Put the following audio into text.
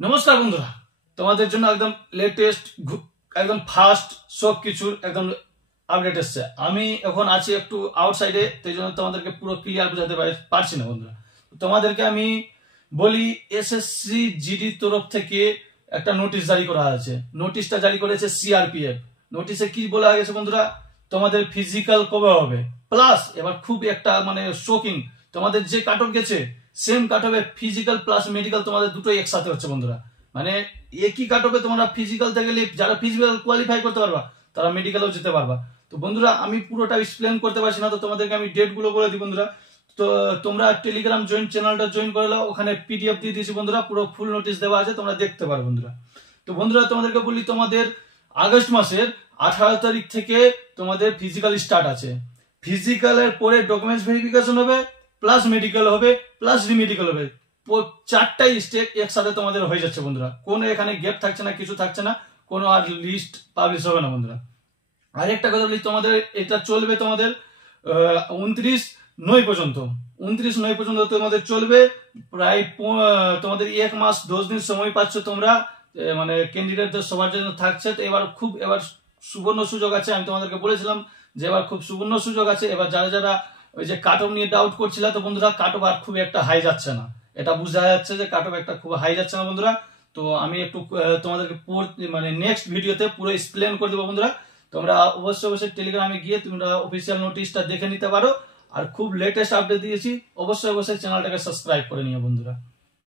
নমস্কার বন্ধুরা, তোমাদের জন্য একদম লেটেস্ট একদম ফাস্ট সব কিছুর একদম আপডেট এসছে। আমি এখন আছি একটু আউটসাইডে, সেই জন্য তোমাদেরকে পুরো ক্লিয়ার বোঝাতে পারছি না বন্ধুরা। তোমাদেরকে আমি বলি, এসএসসি জিডি তরফ থেকে একটা নোটিশ জারি করা আছে। নোটিশটা জারি করেছে সিআরপিএফ। নোটিশে কি বলা গেছে বন্ধুরা, তোমাদের ফিজিক্যাল কবে হবে, প্লাস এবার খুব একটা মানে শোকিং, তোমাদের যে কাট অফ গেছে সেম কাট অফে ফিজিক্যাল প্লাস মেডিকেল তোমাদের দুটোই একসাথে হচ্ছে বন্ধুরা। মানে একই কাট অফে তোমরা ফিজিক্যাল থেকে যারা ফিজিক্যাল কোয়ালিফাই করতে পারবা তারা মেডিকেলও যেতে পারবা। তো বন্ধুরা আমি পুরোটা এক্সপ্লেন করতে পারছি না, তো তোমাদেরকে আমি ডেট গুলো বলে দিই বন্ধুরা। তো তোমরা টেলিগ্রাম জয়েন চ্যানেলটা জয়েন করে নাও, ওখানে পিডিএফ দিয়ে দিয়েছি বন্ধুরা, পুরো ফুল নোটিশ দেওয়া আছে, তোমরা দেখতে পারো বন্ধুরা। তো বন্ধুরা তোমাদেরকে বলি, তোমাদের আগস্ট মাসের 18 তারিখ থেকে তোমাদের ফিজিক্যাল স্টার্ট আছে। ফিজিক্যালের পরে ডকুমেন্টস ভেরিফিকেশন হবে, প্লাস মেডিকেল হবে, প্লাস রিমেডিকেল হবে। চারটাই স্টেপ একসাথে তোমাদের হয়ে যাচ্ছে বন্ধুরা, কোনো এখানে গ্যাপ থাকছে না, কিছু থাকছে না, কোনো আর লিস্ট পাবলিশ হবে না বন্ধুরা। আরেকটা কথা বলি, তোমাদের এটা চলবে তোমাদের 29/9 পর্যন্ত। 29/9 পর্যন্ত তোমাদের চলবে, প্রায় তোমাদের 1 মাস 10 দিন সময় পাচ্ছ তোমরা, মানে ক্যান্ডিডেটদের সবার জন্য থাকছে। তো এবার সুবর্ণ সুযোগ আছে। আমি তোমাদেরকে বলেছিলাম যে এবার খুব সুবর্ণ সুযোগ আছে। এবার যারা যারা ওই যে কাট অফ নিয়ে ডাউট করছিল, তো বন্ধুরা কাট অফ আর খুব একটা হাই যাচ্ছে না, এটা বোঝা যাচ্ছে যে কাট অফ একটা খুব হাই যাচ্ছে না বন্ধুরা। তো আমি একটু তোমাদেরকে মানে নেক্সট ভিডিওতে পুরো এক্সপ্লেন করে দেবো বন্ধুরা। তোমরা অবশ্যই টেলিগ্রামে গিয়ে তোমরা অফিসিয়াল নোটিশটা দেখে নিতে পারো। আর খুব লেটেস্ট আপডেট দিয়েছি, অবশ্যই চ্যানেলটাকে সাবস্ক্রাইব করে নিও বন্ধুরা।